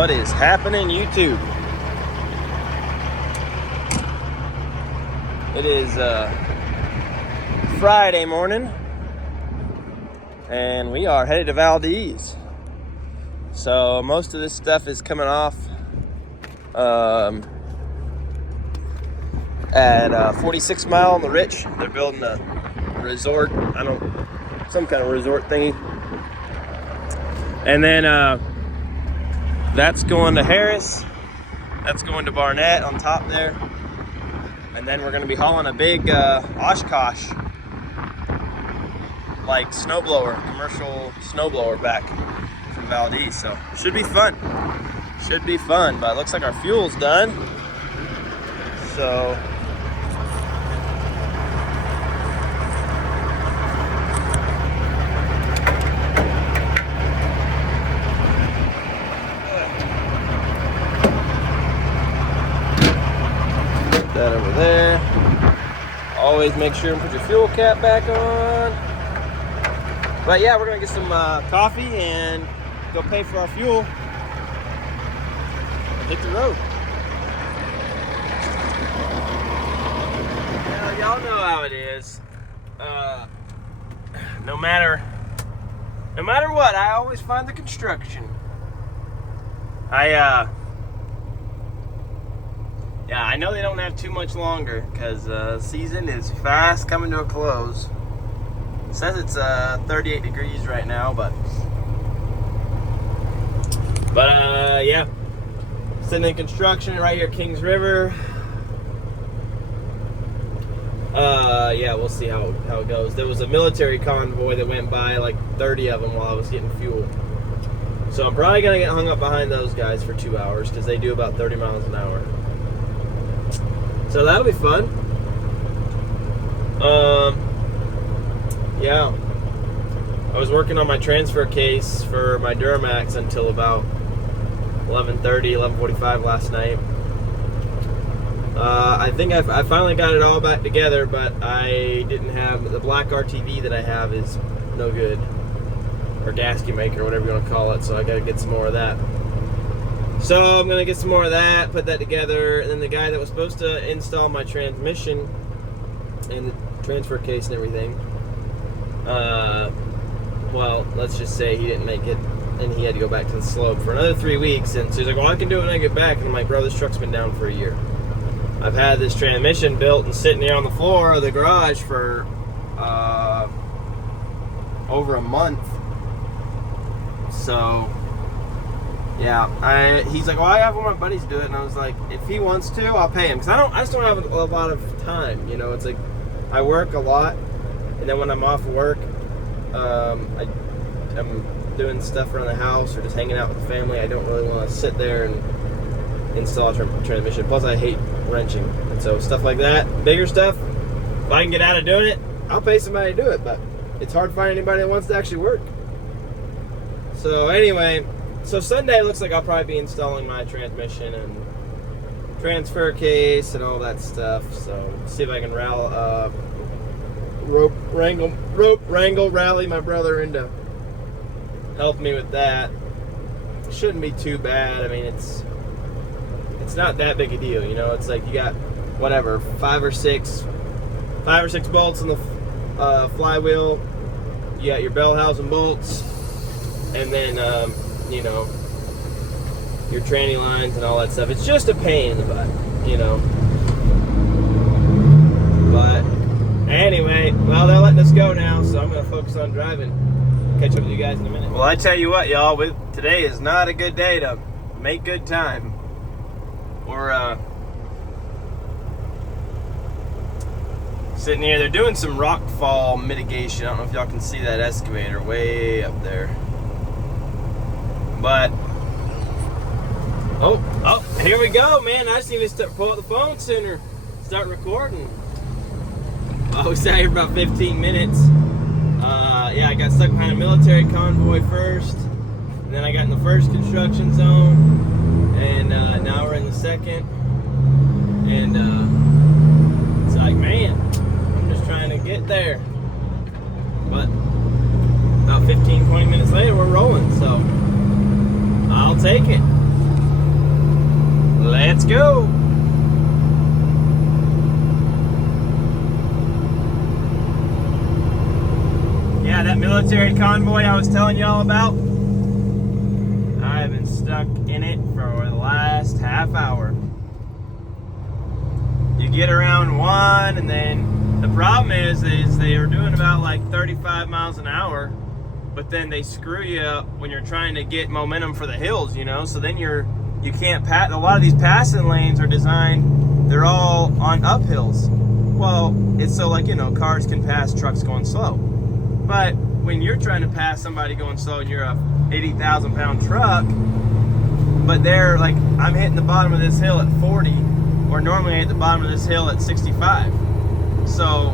What is happening, YouTube? It is Friday morning, and we are headed to Valdez. So most of this stuff is coming off at 46 Mile on the Rich. They're building a resort, some kind of resort thingy. And then that's going to Harris. That's going to Barnett on top there. And then we're going to be hauling a big Oshkosh, like snowblower, commercial snowblower back from Valdez. So should be fun. Should be fun. But it looks like our fuel's done. So that over there. Always make sure and put your fuel cap back on. But yeah, we're gonna get some coffee and go pay for our fuel and hit the road. Well, y'all know how it is. No matter what, I always find the construction. Yeah, I know they don't have too much longer because season is fast coming to a close. It says it's 38 degrees right now, but yeah, sitting in construction right here, Kings River. Yeah, we'll see how it goes. There was a military convoy that went by, like 30 of them while I was getting fuel. So I'm probably gonna get hung up behind those guys for 2 hours because they do about 30 miles an hour. So that'll be fun. Yeah. I was working on my transfer case for my Duramax until about 11:30, 11:45 last night. I think I finally got it all back together, but I didn't have the black RTV that I have is no good, or gasket maker, whatever you want to call it. So I got to get some more of that. So I'm gonna get some more of that, put that together, and then the guy that was supposed to install my transmission and the transfer case and everything, well, let's just say he didn't make it, and he had to go back to the slope for another 3 weeks. And so he's like, well, I can do it when I get back. And I'm like, bro, this truck's been down for a year. I've had this transmission built and sitting here on the floor of the garage for over a month. So yeah, he's like, well, I have one of my buddies do it, and I was like, if he wants to, I'll pay him, because I just don't have a lot of time, you know. It's like I work a lot, and then when I'm off work, I'm doing stuff around the house or just hanging out with the family. I don't really want to sit there and install a transmission. Plus, I hate wrenching, and so stuff like that, bigger stuff, if I can get out of doing it, I'll pay somebody to do it. But it's hard to find anybody that wants to actually work. So anyway. So Sunday looks like I'll probably be installing my transmission and transfer case and all that stuff. So see if I can rope wrangle, rally my brother into help me with that. It shouldn't be too bad. I mean, it's not that big a deal, you know. It's like you got whatever, five or six bolts in the flywheel. You got your bell housing bolts, and then you know, your tranny lines and all that stuff. It's just a pain in the butt, you know. But anyway, well, they're letting us go now, so I'm going to focus on driving. Catch up with you guys in a minute. Well, I tell you what, y'all, today is not a good day to make good time. We're sitting here. They're doing some rock fall mitigation. I don't know if y'all can see that excavator way up there. But oh, here we go, man. I just need to pull out the phone sooner, start recording. I was out here about 15 minutes. Yeah, I got stuck behind a military convoy first, and then I got in the first construction zone, and now we're in the second. And it's like, man, I'm just trying to get there. But about 15-20 minutes later, we're rolling, so I'll take it. Let's go. Yeah, that military convoy I was telling y'all about, I have been stuck in it for the last half hour. You get around one, and then the problem is they are doing about like 35 miles an hour, but then they screw you up when you're trying to get momentum for the hills, you know? So then you can't pass. A lot of these passing lanes are designed, they're all on uphills. Well, it's so, like, you know, cars can pass trucks going slow. But when you're trying to pass somebody going slow and you're a 80,000 pound truck, but they're like, I'm hitting the bottom of this hill at 40, or normally I hit the bottom of this hill at 65. So,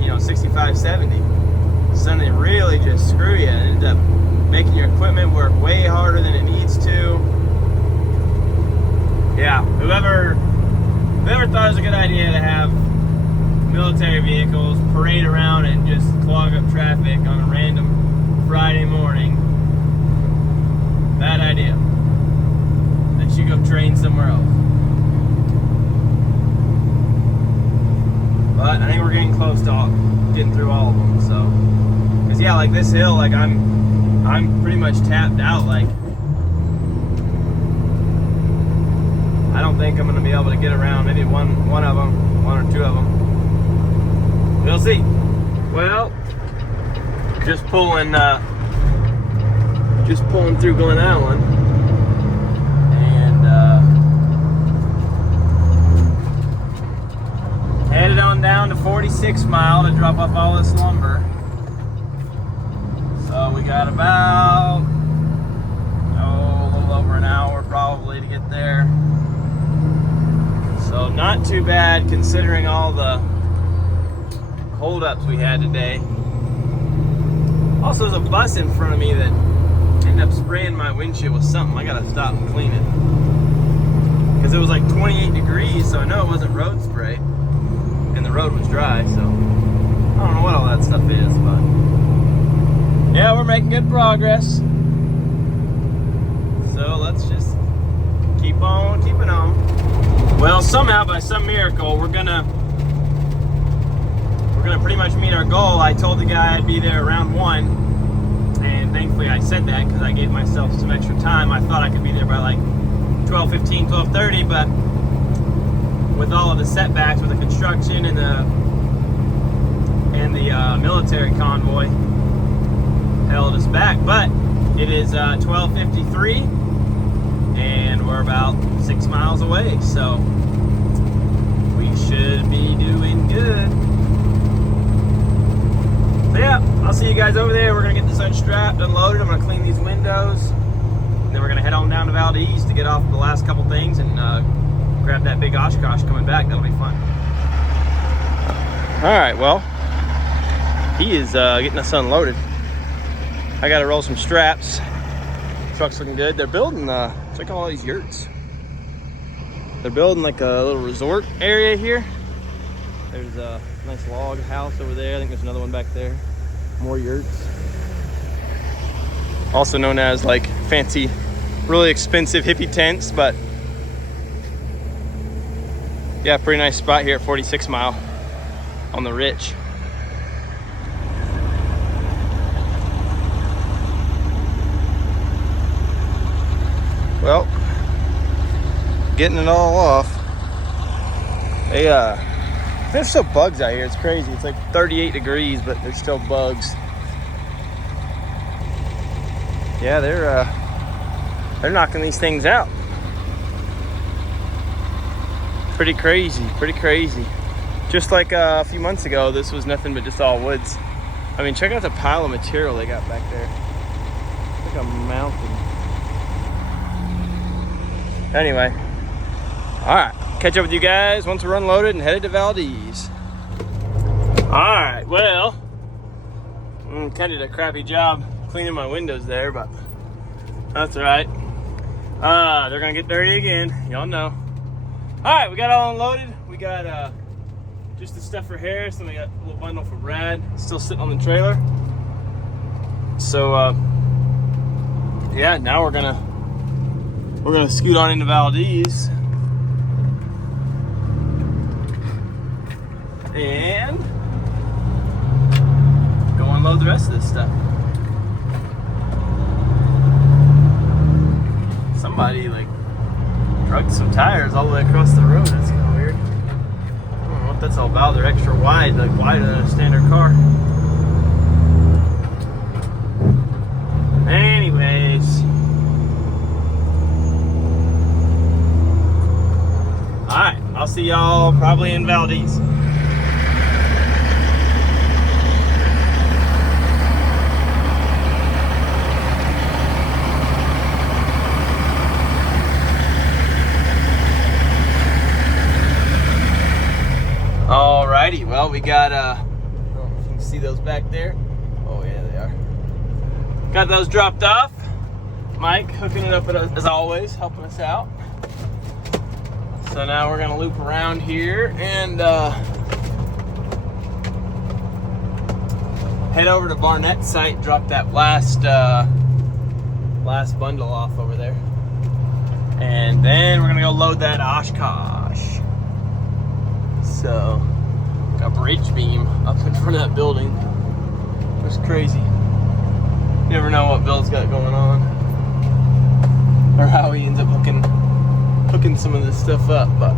you know, 65, 70. So then they really just screw you and end up making your equipment work way harder than it needs to. Yeah, whoever thought it was a good idea to have military vehicles parade around and just clog up traffic on a random Friday morning, bad idea. They should go train somewhere else. But I think we're getting close to getting through all of them. So, cause yeah, like this hill, like I'm pretty much tapped out. Like, I don't think I'm gonna be able to get around maybe one of them, one or two of them. We'll see. Well, just pulling through Glen Allen, and headed on down to 46 Mile to drop off all this lumber. So we got about a little over an hour probably to get there. So not too bad considering all the holdups we had today. Also, there's a bus in front of me that ended up spraying my windshield with something. I gotta stop and clean it. Because it was like 28 degrees, so I know it wasn't road spray. And the road was dry, so I don't know what all that stuff is, but yeah, we're making good progress. So let's just keep on keeping on. Well, somehow, by some miracle, we're gonna pretty much meet our goal. I told the guy I'd be there around 1, and thankfully I said that because I gave myself some extra time. I thought I could be there by like 12:15, 12:30, but with all of the setbacks with the construction and the military convoy held us back. But it is 12:53, and we're about 6 miles away, so we should be doing good. So yeah, I'll see you guys over there. We're gonna get this unstrapped, unloaded. I'm gonna clean these windows, and then we're gonna head on down to Valdez to get off the last couple things and grab that big Oshkosh coming back. That'll be fun. All right, well, he is getting us unloaded. I gotta roll some straps. Truck's looking good. They're building, check out all these yurts. They're building like a little resort area here. There's a nice log house over there. I think there's another one back there. More yurts. Also known as like fancy, really expensive hippie tents, but yeah, pretty nice spot here at 46 Mile on the Rich. Well, getting it all off. There's still bugs out here. It's crazy. It's like 38 degrees, but there's still bugs. Yeah, they're knocking these things out. Pretty crazy, pretty crazy. Just like a few months ago, this was nothing but just all woods. I mean, check out the pile of material they got back there. It's like a mountain. Anyway, all right, catch up with you guys once we're unloaded and headed to Valdez. All right, well, kind of did a crappy job cleaning my windows there, but that's all right. They're gonna get dirty again, y'all know. All right, we got all unloaded. We got just the stuff for Harris, and we got a little bundle for Brad still sitting on the trailer. So yeah, now we're gonna scoot on into Valdez and go unload the rest of this stuff. Somebody like drugged some tires all the way across the road. That's kind of weird. I don't know what that's all about. They're extra wide, like wider than a standard car. Anyways. Alright, I'll see y'all probably in Valdez. Alrighty, well, we got, I don't know if you can see those back there. Oh, yeah, they are. Got those dropped off. Mike hooking it up as always, helping us out. So now we're gonna loop around here and head over to Barnett's site, drop that last bundle off over there. And then we're gonna go load that Oshkosh. So, got a bridge beam up in front of that building. It's crazy. You never know what Bill's got going on, or how he ends up hooking some of this stuff up. But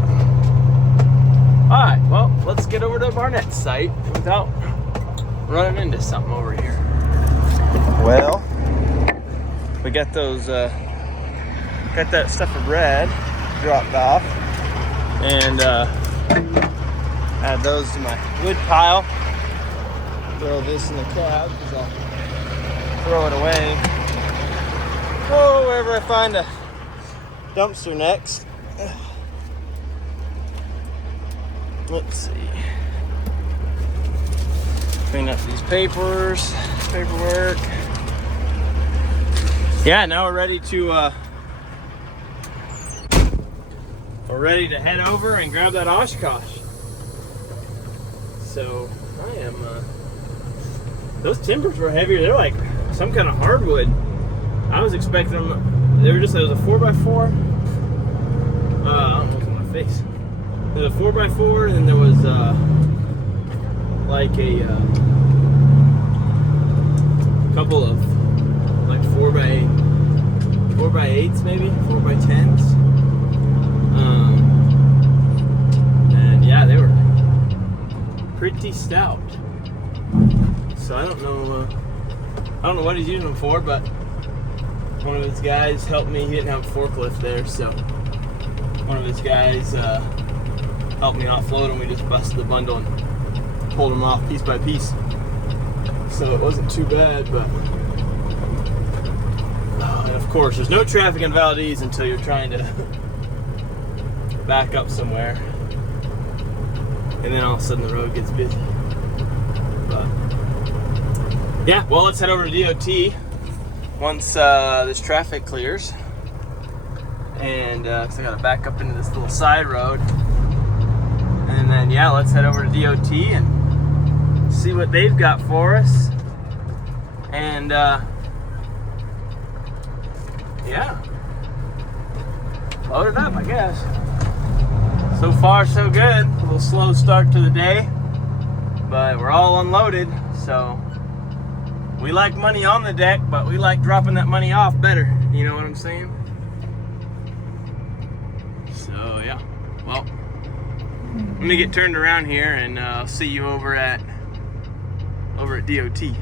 all right, well, let's get over to Barnett's site without running into something over here. Well, we got those, got that stuff of bread dropped off, and add those to my wood pile. Throw this in the cab because I'll throw it away. Oh, wherever I find a dumpster next. Let's see. Clean up these paperwork. Yeah, now we're ready to head over and grab that Oshkosh. So I am. Those timbers were heavier. They're like some kind of hardwood. I was expecting them. They were just. It was a 4x4. I don't know what's on my face. There was a 4x4, and then there was like a couple of like 4x8s, maybe 4x10s. And yeah, they were pretty stout. So I don't know what he's using them for, but one of his guys helped me. He didn't have a forklift there, so one of his guys helped me offload them. We just busted the bundle and pulled them off piece by piece. So it wasn't too bad, but and of course there's no traffic in Valdez until you're trying to back up somewhere, and then all of a sudden the road gets busy. But yeah, well, let's head over to DOT once this traffic clears, and 'cause I gotta back up into this little side road, and then yeah, let's head over to DOT and see what they've got for us, and yeah, load it up, I guess. So far, so good. A little slow start to the day, but we're all unloaded, so we like money on the deck, but we like dropping that money off better. You know what I'm saying? So yeah, well, let me get turned around here, and I'll see you over at DOT.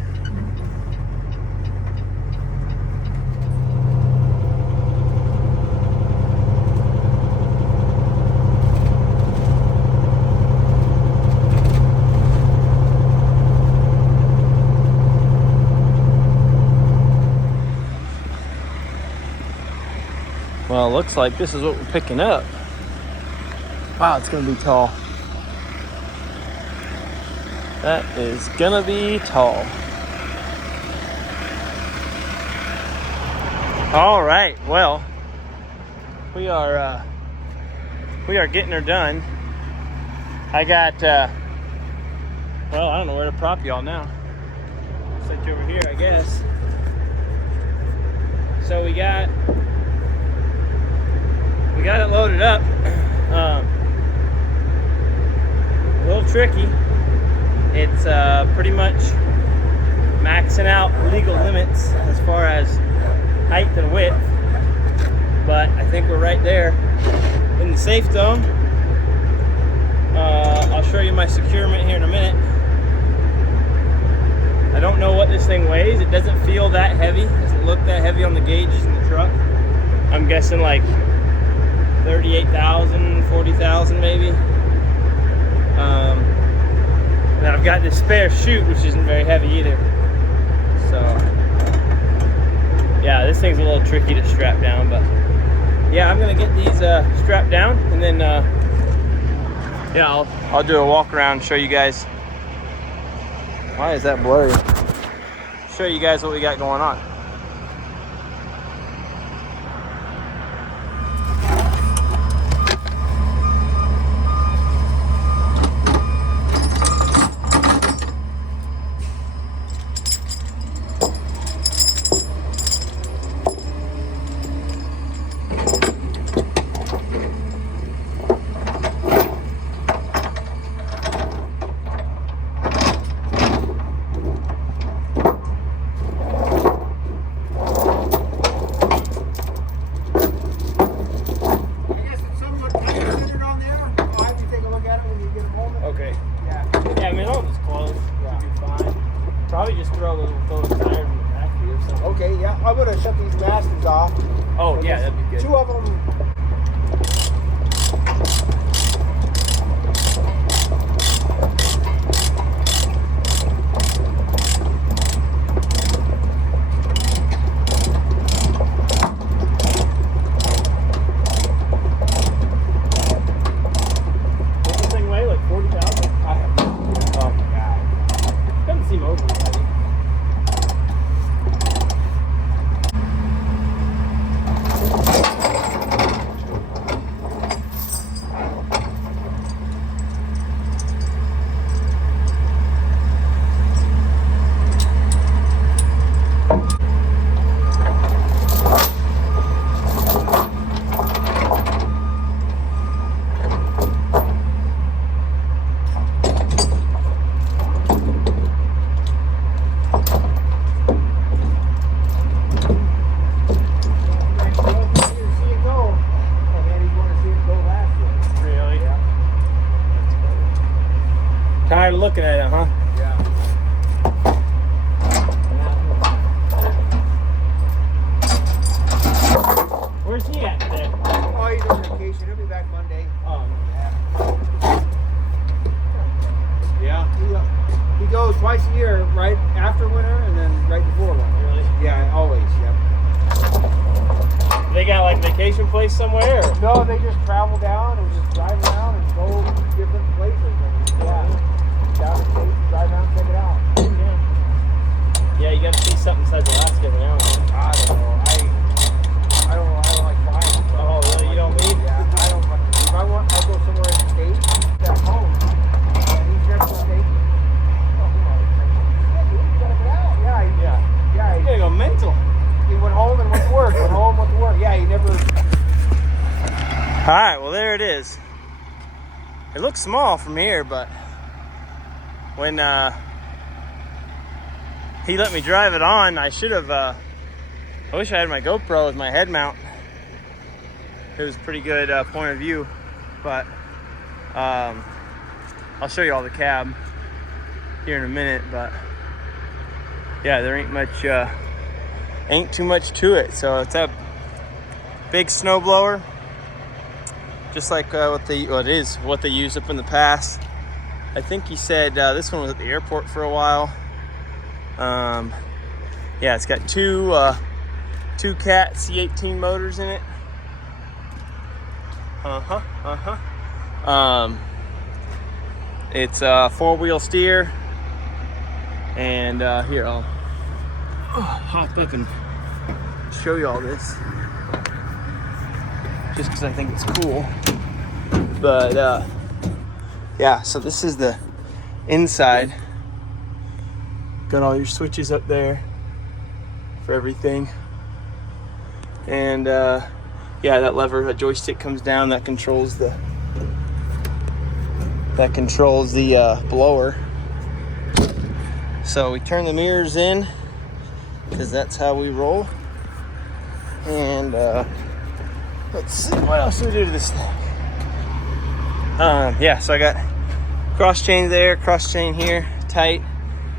Well, it looks like this is what we're picking up. Wow, it's gonna be tall. That is gonna be tall. All right, well, we are getting her done. I got, well, I don't know where to prop y'all now. Set you over here, I guess. So we got it loaded up. A little tricky. It's pretty much maxing out legal limits as far as height and width, but I think we're right there in the safe zone. I'll show you my securement here in a minute. I don't know what this thing weighs. It doesn't feel that heavy. It doesn't look that heavy on the gauges in the truck. I'm guessing like 38,000, 40,000 maybe. And I've got this spare chute, which isn't very heavy either. So, yeah, this thing's a little tricky to strap down, but yeah, I'm gonna get these strapped down, and then yeah, I'll do a walk around, show you guys. Why is that blurry? Show you guys what we got going on. Oh, yeah, that'd be good. Two of them. Does this thing weigh like 40,000? I have no idea. Oh, God. Doesn't seem overly heavy. Tired of looking at it, huh? Yeah. Where's he at today? Oh, he's on vacation. He'll be back Monday. Oh, Yeah. He goes twice a year, right after winter and then right before winter. really? Yeah, always. Yep. They got like vacation place somewhere? Or? No, they just travel down and just drive around and go different places. And, yeah. Down the state, drive around, check it out. Yeah, you gotta see something besides Alaska every now and then. I don't know. I don't know. I don't like flying. So Oh, really? You don't need? Yeah, I don't. If I want, I'll go somewhere in the state. Back home. And he's never in the state. Oh, dude, you gotta get out. Yeah. You gotta go mental. He went home and went to work. Went home, went to work. Yeah, he never. All right, well there it is. It looks small from here, but when he let me drive it on, I should have. I wish I had my GoPro with my head mount. It was a pretty good point of view, but I'll show you all the cab here in a minute. But yeah, there ain't too much to it. So it's a big snowblower, just like what they used up in the past. I think he said this one was at the airport for a while. Yeah, it's got two Cat C18 motors in it. It's a 4-wheel steer, and here I'll hop up and show you all this, just because I think it's cool. But yeah, so this is the inside. Got all your switches up there for everything, and yeah, that lever, a joystick comes down that controls the blower. So we turn the mirrors in because that's how we roll. And let's see, what else do we do to this thing? Yeah, so I got cross chain there, cross chain here, tight.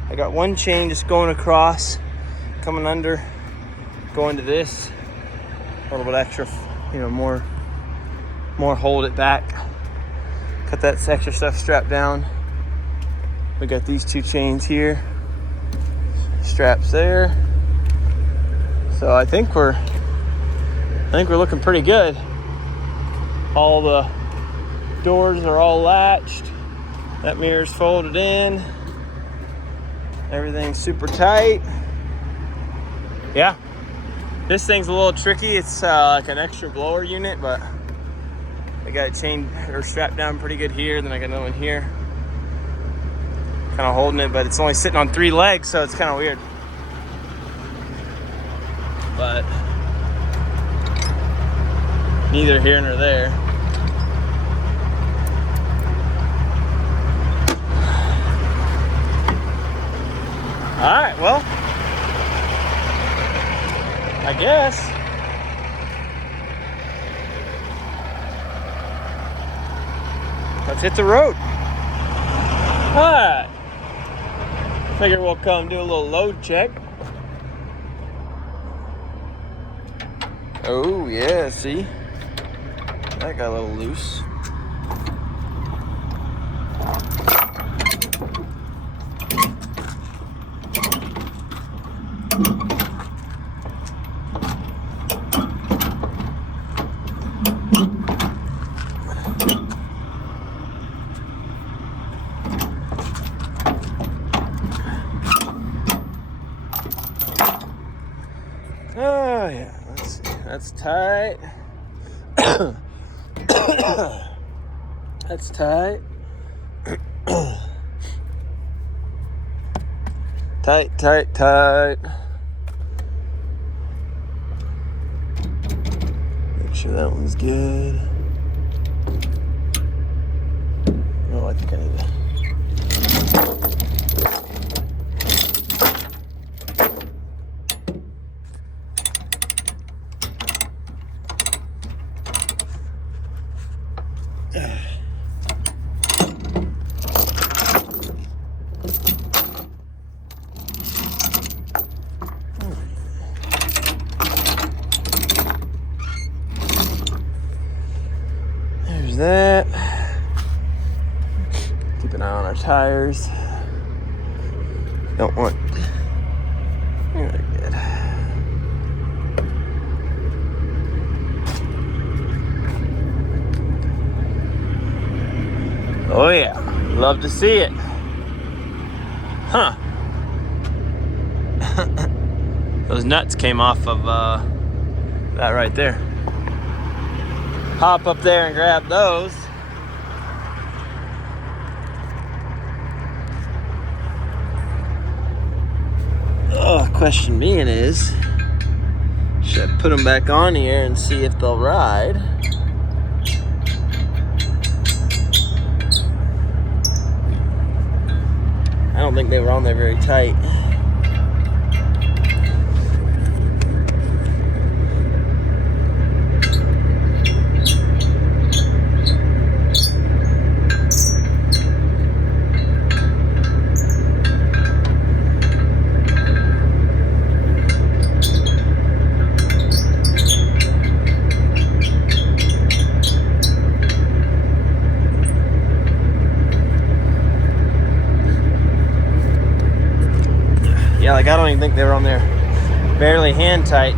I got one chain just going across, coming under, going to this. A little bit extra, you know, more hold it back. Cut that extra stuff strapped down. We got these two chains here, straps there. So I think we're looking pretty good. All the doors are all latched. That mirror's folded in. Everything's super tight. Yeah. This thing's a little tricky. It's like an extra blower unit, but I got it chained or strapped down pretty good here. Then I got another one here. Kind of holding it, but it's only sitting on 3 legs, so it's kind of weird. But neither here nor there. All right, well, I guess let's hit the road. All right. Figure we'll come do a little load check. Oh, yeah, see? That got a little loose. Oh, yeah, let's see. That's tight. That's tight. Tight, tight, tight. Make sure that one's good. Oh, I think I need to. There's that. Keep an eye on our tires. Don't want. They're good. Oh yeah, love to see it. Huh. Those nuts came off of that right there. Hop up there and grab those. Oh, question being is, should I put them back on here and see if they'll ride? I don't think they were on there very tight. Yeah, like I don't even think they were on there barely hand tight.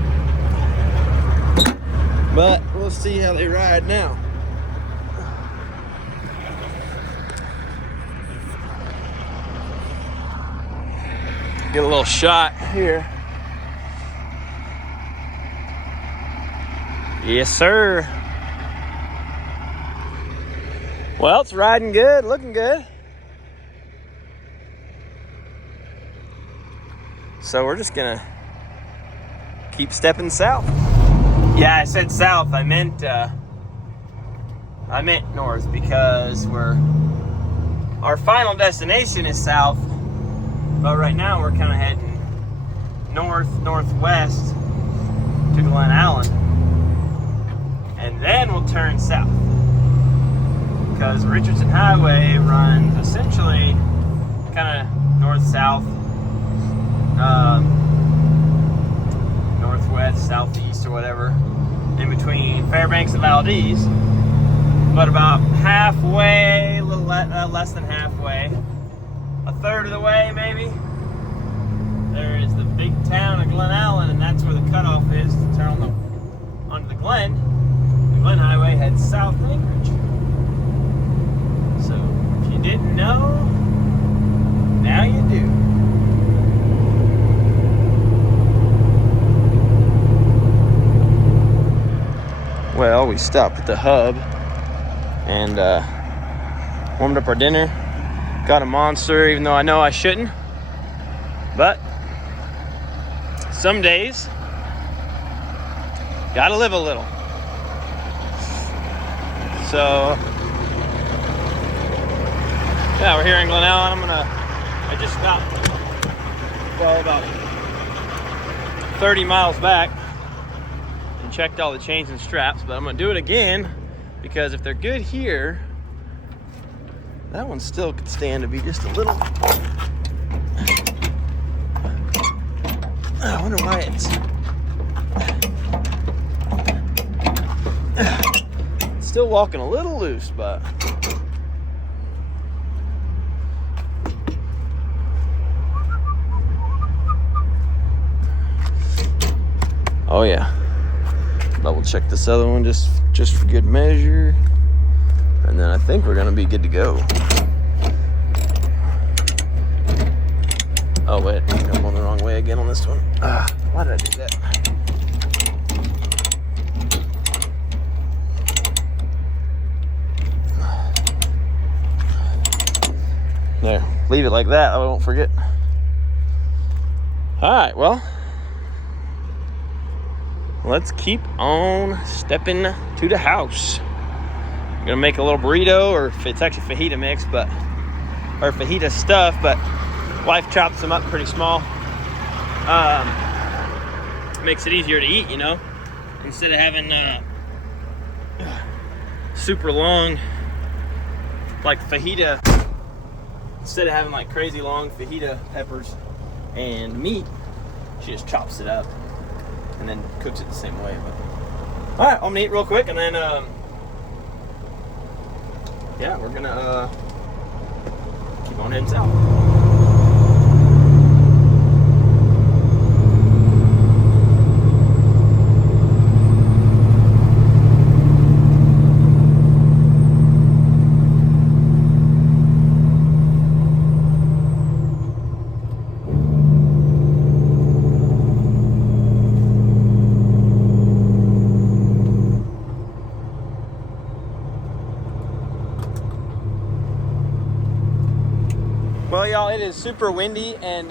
But we'll see how they ride now. Get a little shot here. Yes, sir. Well, it's riding good, looking good. So we're just gonna keep stepping south. Yeah, I said south. I meant north because our final destination is south, But right now we're kind of heading northwest to Glen Allen, and then we'll turn south because Richardson Highway runs essentially kind of north-south, northwest, southeast, or whatever, in between Fairbanks and Valdez. But about halfway, a little less than halfway, a third of the way maybe, there is the big town of Glen Allen, and that's where the cutoff is to turn onto the Glen. The Glen Highway heads south to Anchorage. So if you didn't know, now you do. Well, we stopped at the hub and warmed up our dinner. Got a Monster, even though I know I shouldn't. But some days, gotta live a little. So, yeah, we're here in Glen Allen. I just stopped, well, about 30 miles back and checked all the chains and straps, but I'm gonna do it again because if they're good here, that one still could stand to be just a little. I wonder why it's still walking a little loose, but oh yeah. Double check this other one just for good measure. And then I think we're gonna be good to go. Oh wait, I think I'm going the wrong way again on this one. Why did I do that? There, leave it like that, I won't forget. Alright, well, let's keep on stepping to the house. I'm gonna make a little burrito, or if it's actually fajita mix, or fajita stuff, but wife chops them up pretty small. Makes it easier to eat, you know, instead of having super long, like fajita. Instead of having like crazy long fajita peppers and meat, she just chops it up and then cooks it the same way. But all right, I'm gonna eat real quick, and then yeah, we're gonna keep on heading south. Well, y'all, it is super windy and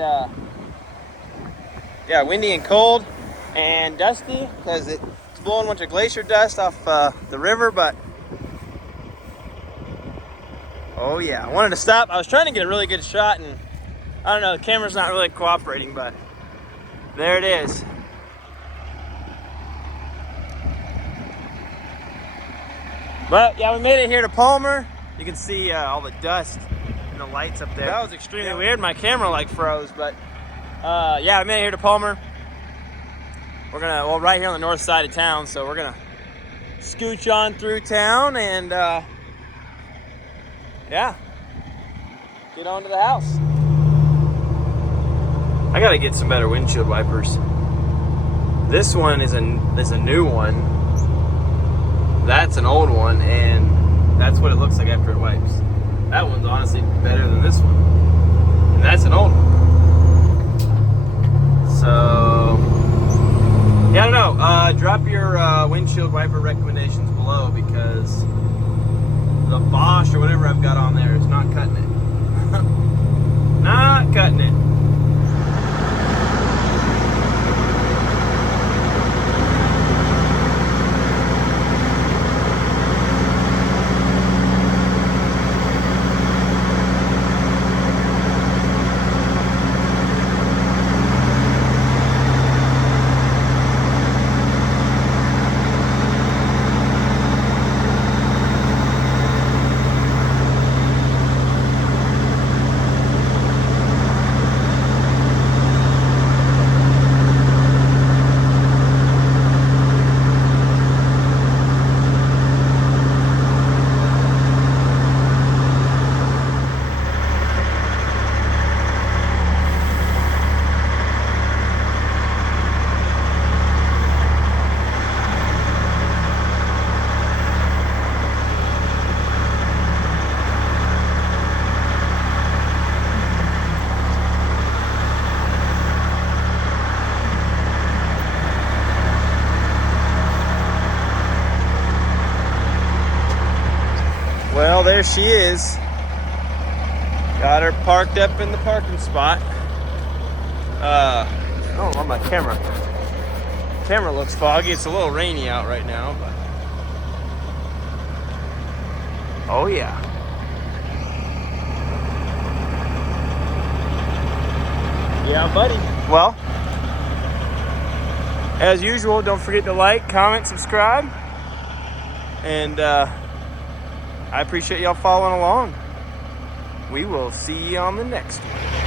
yeah, windy and cold and dusty because it's blowing a bunch of glacier dust off the river. But oh yeah, I wanted to stop. I was trying to get a really good shot, and I don't know, the camera's not really cooperating, but there it is. But yeah, we made it here to Palmer. You can see all the dust. The lights up there. That was extremely weird. My camera like froze, but yeah, I made it here to Palmer. We're gonna, well, right here on the north side of town, so we're gonna scooch on through town and yeah, get on to the house. I gotta get some better windshield wipers. This one is a new one. That's an old one, and that's what it looks like after it wipes. That one's honestly better than this one. And that's an old one. So, yeah, I don't know. Drop your windshield wiper recommendations below, because the Bosch or whatever I've got on there is not cutting it. Not cutting it. there she is. Got her parked up in the parking spot. Oh, on my camera. Camera looks foggy. It's a little rainy out right now, but oh yeah. Yeah, buddy. Well, as usual, don't forget to like, comment, subscribe, and I appreciate y'all following along. We will see you on the next one.